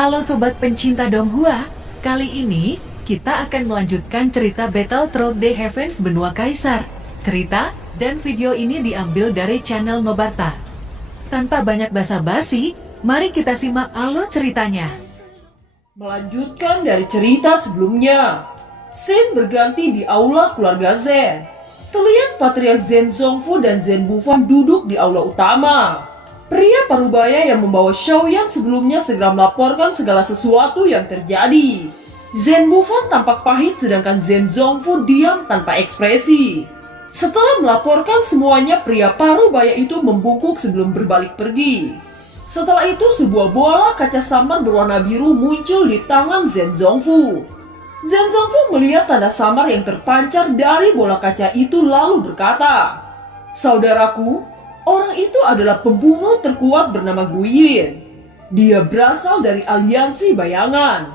Halo sobat pencinta Donghua, kali ini kita akan melanjutkan cerita Battle Through the Heavens Benua Kaisar. Cerita dan video ini diambil dari channel Mebarta. Tanpa banyak basa-basi, mari kita simak alur ceritanya. Melanjutkan dari cerita sebelumnya, scene berganti di aula keluarga Zen. Terlihat Patriark Zen Zongfu dan Zen Bufan duduk di aula utama. Pria parubaya yang membawa Xiaoyan sebelumnya segera melaporkan segala sesuatu yang terjadi. Zen Bufan tampak pahit sedangkan Zen Zongfu diam tanpa ekspresi. Setelah melaporkan semuanya, pria parubaya itu membungkuk sebelum berbalik pergi. Setelah itu sebuah bola kaca samar berwarna biru muncul di tangan Zen Zongfu. Zen Zongfu melihat tanda samar yang terpancar dari bola kaca itu lalu berkata, "Saudaraku, orang itu adalah pembunuh terkuat bernama Guyin. Dia berasal dari aliansi bayangan,"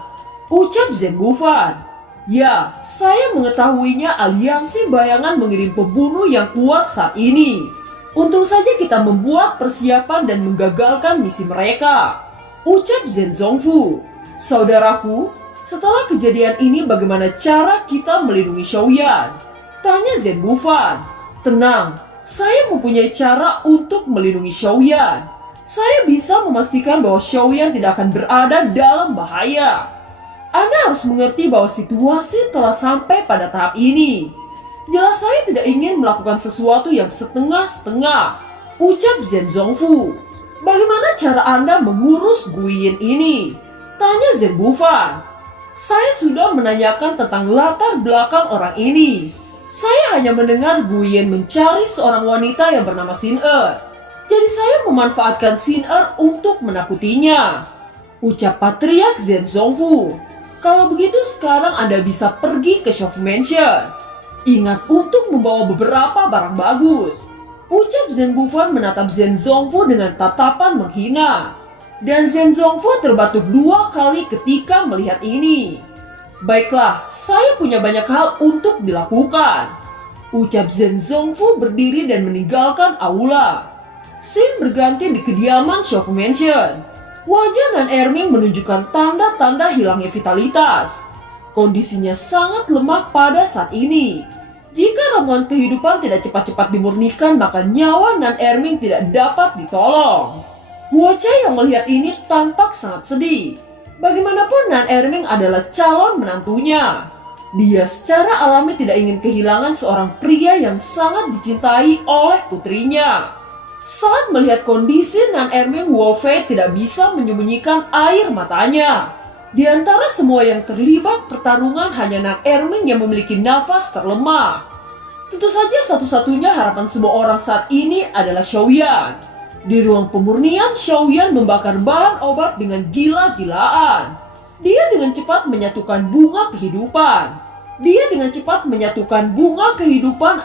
ucap Zen Bufan. "Ya, saya mengetahuinya. Aliansi bayangan mengirim pembunuh yang kuat saat ini. Untung saja kita membuat persiapan dan menggagalkan misi mereka," ucap Zen Zongfu. "Saudaraku, setelah kejadian ini bagaimana cara kita melindungi Xiaoyan?" tanya Zen Bufan. "Tenang, saya mempunyai cara untuk melindungi Xiaoyan. Saya bisa memastikan bahwa Xiaoyan tidak akan berada dalam bahaya. Anda harus mengerti bahwa situasi telah sampai pada tahap ini. Jelas saya tidak ingin melakukan sesuatu yang setengah-setengah," ucap Zen Zongfu. "Bagaimana cara Anda mengurus Guyin ini?" tanya Zen Bufan. "Saya sudah menanyakan tentang latar belakang orang ini. Saya hanya mendengar Guyin mencari seorang wanita yang bernama Xin-Er. Jadi saya memanfaatkan Xin-Er untuk menakutinya," ucap Patriark Zen Zongfu. "Kalau begitu sekarang Anda bisa pergi ke Shofu Mansion. Ingat untuk membawa beberapa barang bagus," ucap Zen Bufan menatap Zen Zongfu dengan tatapan menghina. Dan Zen Zongfu terbatuk 2 kali ketika melihat ini. "Baiklah, saya punya banyak hal untuk dilakukan," ucap Zen Zongfu berdiri dan meninggalkan aula. Scene berganti di kediaman Shofu Mansion. Wajah Nan Erming menunjukkan tanda-tanda hilangnya vitalitas. Kondisinya sangat lemah pada saat ini. Jika ramuan kehidupan tidak cepat-cepat dimurnikan, maka nyawa Nan Erming tidak dapat ditolong. Huocha yang melihat ini tampak sangat sedih. Bagaimanapun Nan Erming adalah calon menantunya. Dia secara alami tidak ingin kehilangan seorang pria yang sangat dicintai oleh putrinya. Saat melihat kondisi Nan Erming, Huo Fei tidak bisa menyembunyikan air matanya. Di antara semua yang terlibat pertarungan, hanya Nan Erming yang memiliki nafas terlemah. Tentu saja satu-satunya harapan semua orang saat ini adalah Xiaoyan. Di ruang pemurnian, Xiaoyan membakar bahan obat dengan gila-gilaan. Dia dengan cepat menyatukan bunga kehidupan.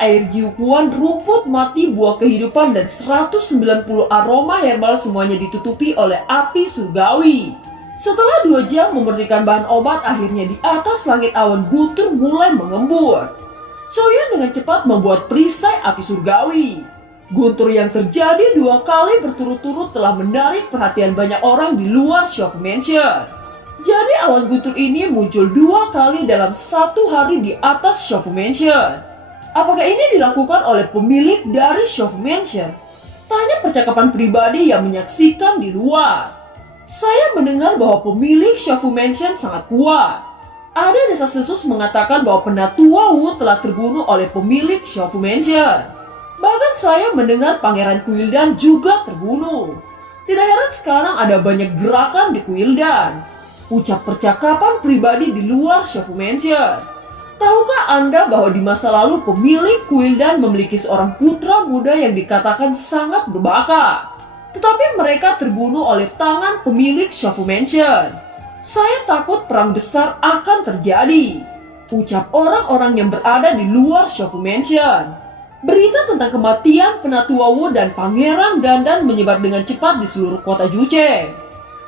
Air giukuan, rumput mati, buah kehidupan, dan 190 aroma herbal semuanya ditutupi oleh api surgawi. Setelah 2 jam memurnikan bahan obat, akhirnya di atas langit awan guntur mulai mengembur. Xiaoyan dengan cepat membuat perisai api surgawi. Guntur yang terjadi 2 kali berturut-turut telah menarik perhatian banyak orang di luar Shofu Mansion. Jadi awan guntur ini muncul 2 kali dalam 1 hari di atas Shofu Mansion. Apakah ini dilakukan oleh pemilik dari Shofu Mansion? Tanya percakapan pribadi yang menyaksikan di luar. "Saya mendengar bahwa pemilik Shofu Mansion sangat kuat. Ada desas-desus mengatakan bahwa Penatua Wu telah terbunuh oleh pemilik Shofu Mansion. Bahkan saya mendengar Pangeran Kuildan juga terbunuh. Tidak heran sekarang ada banyak gerakan di Kuildan," ucap percakapan pribadi di luar Shofu Mansion. "Tahukah Anda bahwa di masa lalu pemilik Kuildan memiliki seorang putra muda yang dikatakan sangat berbakat? Tetapi mereka terbunuh oleh tangan pemilik Shofu Mansion. Saya takut perang besar akan terjadi," ucap orang-orang yang berada di luar Shofu Mansion. Berita tentang kematian Penatua Wu dan Pangeran Dandan menyebar dengan cepat di seluruh kota Jucheng.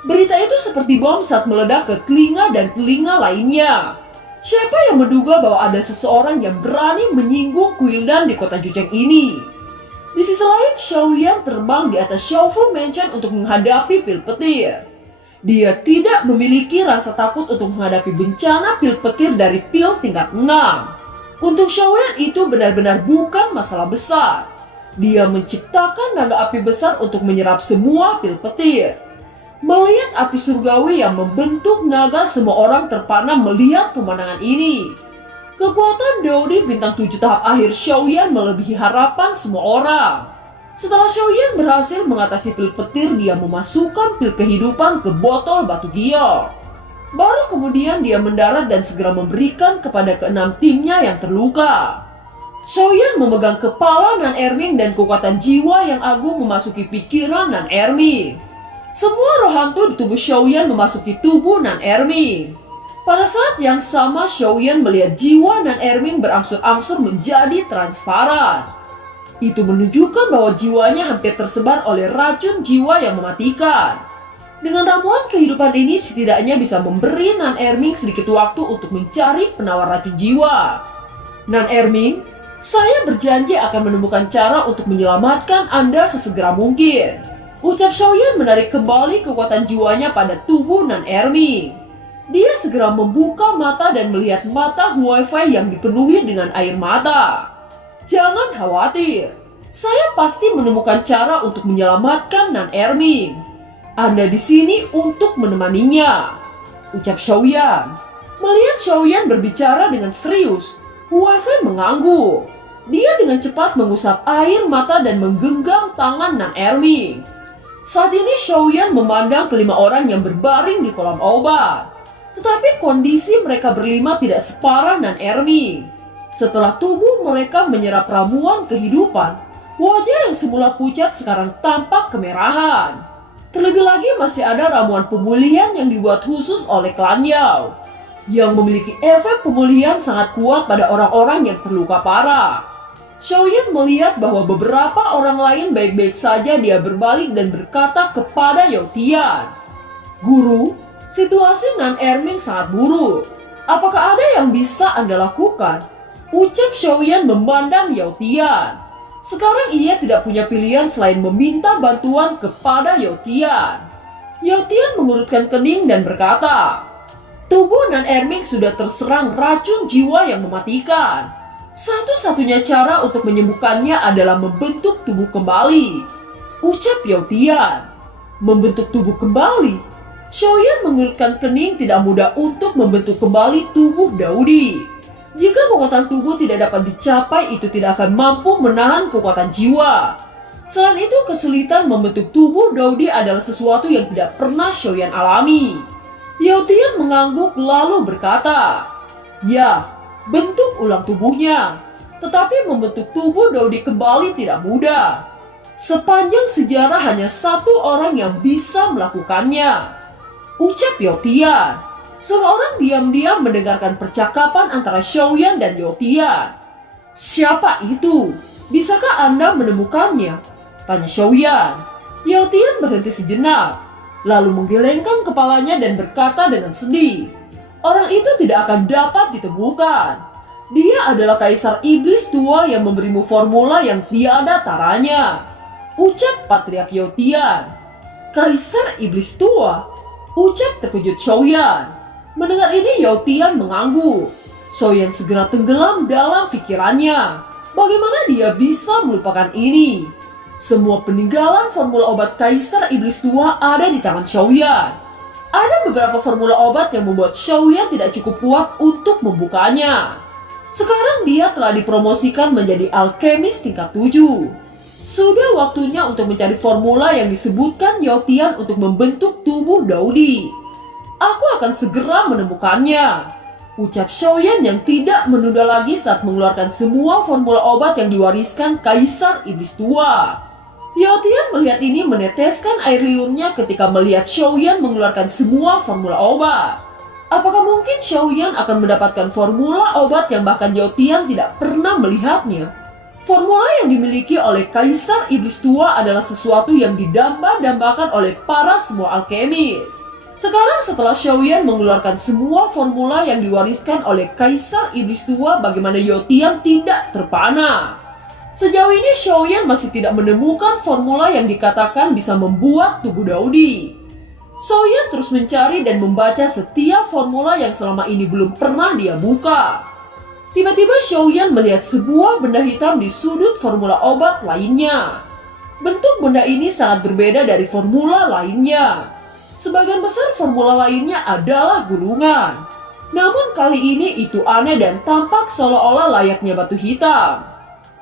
Berita itu seperti bom saat meledak ke telinga dan telinga lainnya. Siapa yang menduga bahwa ada seseorang yang berani menyinggung Kuildan di kota Jucheng ini? Di sisi lain, Xiaoyan terbang di atas Shofu Mansion untuk menghadapi pil petir. Dia tidak memiliki rasa takut untuk menghadapi bencana pil petir dari pil tingkat 6. Untuk Xiaoyan itu benar-benar bukan masalah besar. Dia menciptakan naga api besar untuk menyerap semua pil petir. Melihat api surgawi yang membentuk naga, semua orang terpana melihat pemandangan ini. Kekuatan Daudi bintang 7 tahap akhir Xiaoyan melebihi harapan semua orang. Setelah Xiaoyan berhasil mengatasi pil petir, dia memasukkan pil kehidupan ke botol batu giok. Baru kemudian dia mendarat dan segera memberikan kepada keenam timnya yang terluka. Xiaoyan memegang kepala Nan Erming dan kekuatan jiwa yang agung memasuki pikiran Nan Erming. Semua roh hantu di tubuh Xiaoyan memasuki tubuh Nan Erming. Pada saat yang sama, Xiaoyan melihat jiwa Nan Erming berangsur-angsur menjadi transparan. Itu menunjukkan bahwa jiwanya hampir tersebar oleh racun jiwa yang mematikan. Dengan ramuan kehidupan ini setidaknya bisa memberi Nan Erming sedikit waktu untuk mencari penawar racun jiwa. Nan Erming, saya berjanji akan menemukan cara untuk menyelamatkan Anda sesegera mungkin. Ucap Xiaoyan menarik kembali kekuatan jiwanya pada tubuh Nan Erming. Dia segera membuka mata dan melihat mata Huaifei yang dipenuhi dengan air mata. Jangan khawatir, saya pasti menemukan cara untuk menyelamatkan Nan Erming. Anda di sini untuk menemaninya, ucap Xiaoyan. Melihat Xiaoyan berbicara dengan serius, Huaifei mengangguk. Dia dengan cepat mengusap air mata dan menggenggam tangan Nan Erming. Saat ini Xiaoyan memandang kelima orang yang berbaring di kolam obat. Tetapi kondisi mereka berlima tidak separah Nan Erming. Setelah tubuh mereka menyerap ramuan kehidupan, wajah yang semula pucat sekarang tampak kemerahan. Terlebih lagi masih ada ramuan pemulihan yang dibuat khusus oleh klan Yao, yang memiliki efek pemulihan sangat kuat pada orang-orang yang terluka parah. Xiaoyan melihat bahwa beberapa orang lain baik-baik saja. Dia berbalik dan berkata kepada Yao Tian, "Guru, situasi Nan Erming sangat buruk. Apakah ada yang bisa Anda lakukan?" Ucap Xiaoyan memandang Yao Tian. Sekarang ia tidak punya pilihan selain meminta bantuan kepada Yao Tian. Yao Tian mengurutkan kening dan berkata, "Tubuh Nan Erming sudah terserang racun jiwa yang mematikan. Satu-satunya cara untuk menyembuhkannya adalah membentuk tubuh kembali." Ucap Yao Tian. Membentuk tubuh kembali? Xiaoyan mengurutkan kening. Tidak mudah untuk membentuk kembali tubuh Daudi. Jika kekuatan tubuh tidak dapat dicapai, itu tidak akan mampu menahan kekuatan jiwa. Selain itu, kesulitan membentuk tubuh Daudi adalah sesuatu yang tidak pernah Xiaoyan alami. Yao Tian mengangguk lalu berkata, "Ya, bentuk ulang tubuhnya. Tetapi membentuk tubuh Daudi kembali tidak mudah. Sepanjang sejarah hanya satu orang yang bisa melakukannya." Ucap Yao Tian. Semua orang diam-diam mendengarkan percakapan antara Xiaoyan dan Yao Tian. "Siapa itu? Bisakah Anda menemukannya?" tanya Xiaoyan. Yao Tian berhenti sejenak, lalu menggelengkan kepalanya dan berkata dengan sedih, "Orang itu tidak akan dapat ditemukan. Dia adalah Kaisar Iblis Tua yang memberimu formula yang tiada taranya." Ucap Patriark Yao Tian. "Kaisar Iblis Tua?" ucap terkejut Xiaoyan. Mendengar ini, Yao Tian mengangguk. Xiaoyan segera tenggelam dalam pikirannya. Bagaimana dia bisa melupakan ini? Semua peninggalan formula obat Kaisar Iblis Tua ada di tangan Xiaoyan. Ada beberapa formula obat yang membuat Xiaoyan tidak cukup kuat untuk membukanya. Sekarang dia telah dipromosikan menjadi alkemis tingkat 7. Sudah waktunya untuk mencari formula yang disebutkan Yao Tian untuk membentuk tubuh Daudi. "Aku akan segera menemukannya," ucap Xiaoyan yang tidak menunda lagi saat mengeluarkan semua formula obat yang diwariskan Kaisar Iblis Tua. Yao Tian melihat ini meneteskan air liurnya ketika melihat Xiaoyan mengeluarkan semua formula obat. Apakah mungkin Xiaoyan akan mendapatkan formula obat yang bahkan Yao Tian tidak pernah melihatnya? Formula yang dimiliki oleh Kaisar Iblis Tua adalah sesuatu yang didamba-dambakan oleh para semua alkemis. Sekarang setelah Xiaoyan mengeluarkan semua formula yang diwariskan oleh Kaisar Iblis Tua, bagaimana Yao Tian tidak terpana? Sejauh ini Xiaoyan masih tidak menemukan formula yang dikatakan bisa membuat tubuh Daudi. Xiaoyan terus mencari dan membaca setiap formula yang selama ini belum pernah dia buka. Tiba-tiba Xiaoyan melihat sebuah benda hitam di sudut formula obat lainnya. Bentuk benda ini sangat berbeda dari formula lainnya. Sebagian besar formula lainnya adalah gulungan. Namun kali ini itu aneh dan tampak seolah-olah layaknya batu hitam.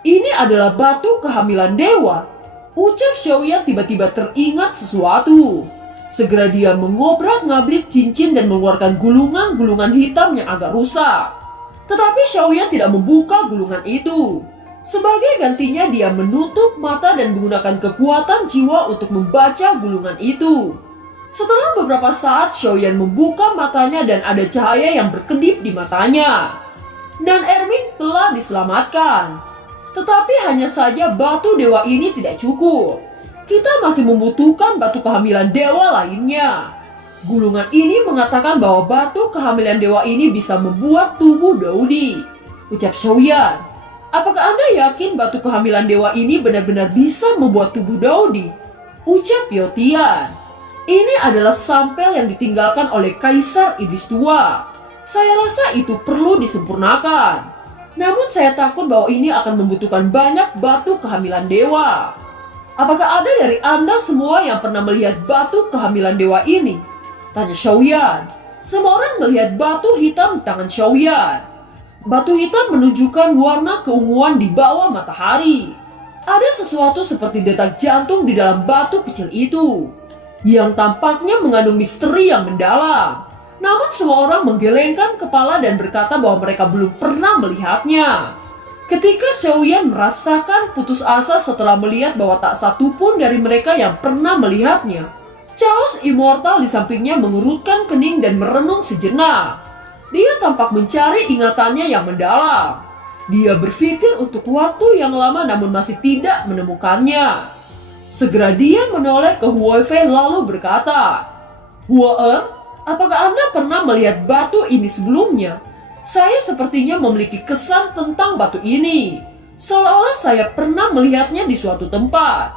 Ini adalah batu kehamilan dewa. Ucap Xiaoyan tiba-tiba teringat sesuatu. Segera dia mengobrak-ngabrik cincin dan mengeluarkan gulungan-gulungan hitam yang agak rusak. Tetapi Xiaoyan tidak membuka gulungan itu. Sebagai gantinya dia menutup mata dan menggunakan kekuatan jiwa untuk membaca gulungan itu. Setelah beberapa saat Xiaoyan membuka matanya dan ada cahaya yang berkedip di matanya. Dan Erming telah diselamatkan. Tetapi hanya saja batu dewa ini tidak cukup. Kita masih membutuhkan batu kehamilan dewa lainnya. Gulungan ini mengatakan bahwa batu kehamilan dewa ini bisa membuat tubuh Daudi. Ucap Xiaoyan. Apakah Anda yakin batu kehamilan dewa ini benar-benar bisa membuat tubuh Daudi? Ucap Yotian. Ini adalah sampel yang ditinggalkan oleh Kaisar Iblis Tua. Saya rasa itu perlu disempurnakan. Namun saya takut bahwa ini akan membutuhkan banyak batu kehamilan dewa. Apakah ada dari Anda semua yang pernah melihat batu kehamilan dewa ini? Tanya Xiaoyan. Semua orang melihat batu hitam di tangan Xiaoyan. Batu hitam menunjukkan warna keunguan di bawah matahari. Ada sesuatu seperti detak jantung di dalam batu kecil itu, yang tampaknya mengandung misteri yang mendalam. Namun semua orang menggelengkan kepala dan berkata bahwa mereka belum pernah melihatnya. Ketika Xiaoyan merasakan putus asa setelah melihat bahwa tak satu pun dari mereka yang pernah melihatnya, Chaos Immortal di sampingnya mengerutkan kening dan merenung sejenak. Dia tampak mencari ingatannya yang mendalam. Dia berpikir untuk waktu yang lama namun masih tidak menemukannya. Segera dia menoleh ke Huo Fei lalu berkata, "Huo apakah Anda pernah melihat batu ini sebelumnya? Saya sepertinya memiliki kesan tentang batu ini. Seolah-olah saya pernah melihatnya di suatu tempat.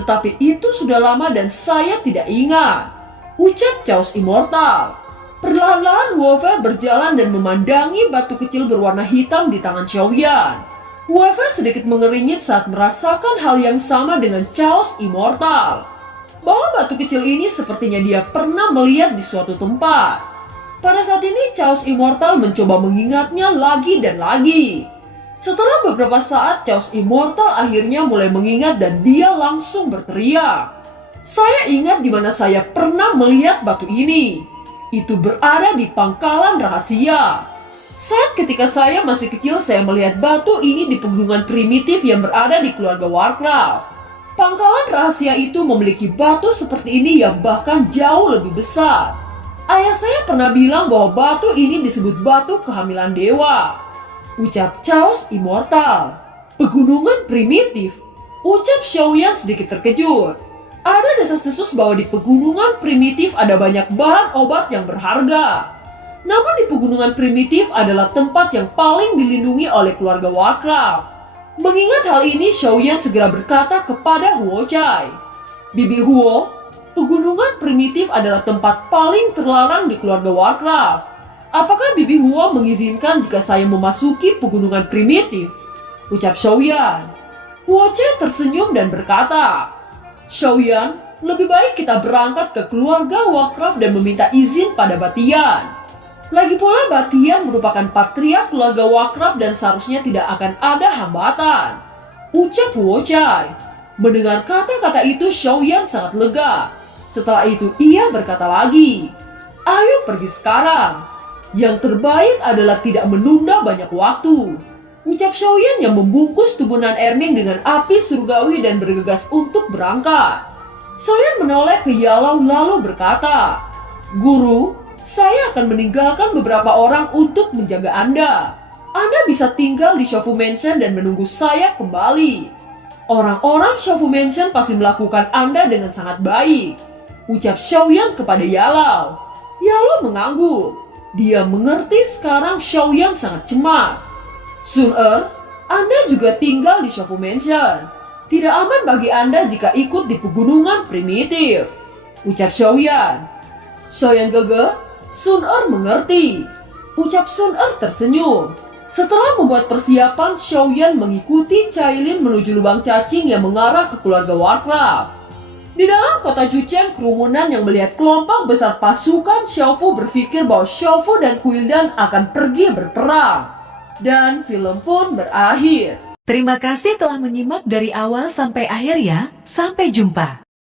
Tetapi itu sudah lama dan saya tidak ingat." Ucap Chaos Immortal. Perlahan-lahan Huo Fei berjalan dan memandangi batu kecil berwarna hitam di tangan Xiaoyan. Huo Fei sedikit mengeringit saat merasakan hal yang sama dengan Chaos Immortal. Bahwa batu kecil ini sepertinya dia pernah melihat di suatu tempat. Pada saat ini Chaos Immortal mencoba mengingatnya lagi dan lagi. Setelah beberapa saat Chaos Immortal akhirnya mulai mengingat dan dia langsung berteriak. "Saya ingat di mana saya pernah melihat batu ini. Itu berada di pangkalan rahasia. Saat ketika saya masih kecil saya melihat batu ini di pegunungan primitif yang berada di keluarga Warcraft. Pangkalan rahasia itu memiliki batu seperti ini yang bahkan jauh lebih besar. Ayah saya pernah bilang bahwa batu ini disebut batu kehamilan dewa." Ucap Chaos Immortal. Pegunungan primitif. Ucap Xiaoyan sedikit terkejut. Ada desas-desus bahwa di pegunungan primitif ada banyak bahan obat yang berharga. Namun di pegunungan primitif adalah tempat yang paling dilindungi oleh keluarga Warcraft. Mengingat hal ini, Xiaoyan segera berkata kepada Huo Chai, "Bibi Huo, pegunungan primitif adalah tempat paling terlarang di keluarga Warcraft. Apakah Bibi Huo mengizinkan jika saya memasuki pegunungan primitif?" Ucap Xiaoyan. Huo Chai tersenyum dan berkata, "Xiaoyan, lebih baik kita berangkat ke keluarga Warcraft dan meminta izin pada Batian. Lagi pula Batian merupakan patriark keluarga Warcraft dan seharusnya tidak akan ada hambatan." Ucap Huo Chai. Mendengar kata-kata itu Xiaoyan sangat lega. Setelah itu ia berkata lagi, "Ayo pergi sekarang. Yang terbaik adalah tidak menunda banyak waktu." Ucap Xiaoyan yang membungkus tubuh Nan Erming dengan api surgawi dan bergegas untuk berangkat. Xiaoyan menoleh ke Yalau lalu berkata, "Guru, saya akan meninggalkan beberapa orang untuk menjaga Anda. Anda bisa tinggal di Shofu Mansion dan menunggu saya kembali. Orang-orang Shofu Mansion pasti melakukan Anda dengan sangat baik." Ucap Xiaoyan kepada Yalau. Yalau mengangguk. Dia mengerti sekarang Xiaoyan sangat cemas. "Sun Anda juga tinggal di Shofu Mansion. Tidak aman bagi Anda jika ikut di pegunungan primitif." Ucap Xiaoyan. Xiaoyan Gege, Sun Er mengerti. Ucap Sun Er tersenyum. Setelah membuat persiapan, Xiaoyan mengikuti Cailin menuju lubang cacing yang mengarah ke keluarga Warcraft. Di dalam kota Jucheng, kerumunan yang melihat kelompok besar pasukan Xiaofu berpikir bahwa Xiaofu dan Kuildan akan pergi berperang. Dan film pun berakhir. Terima kasih telah menyimak dari awal sampai akhir ya. Sampai jumpa.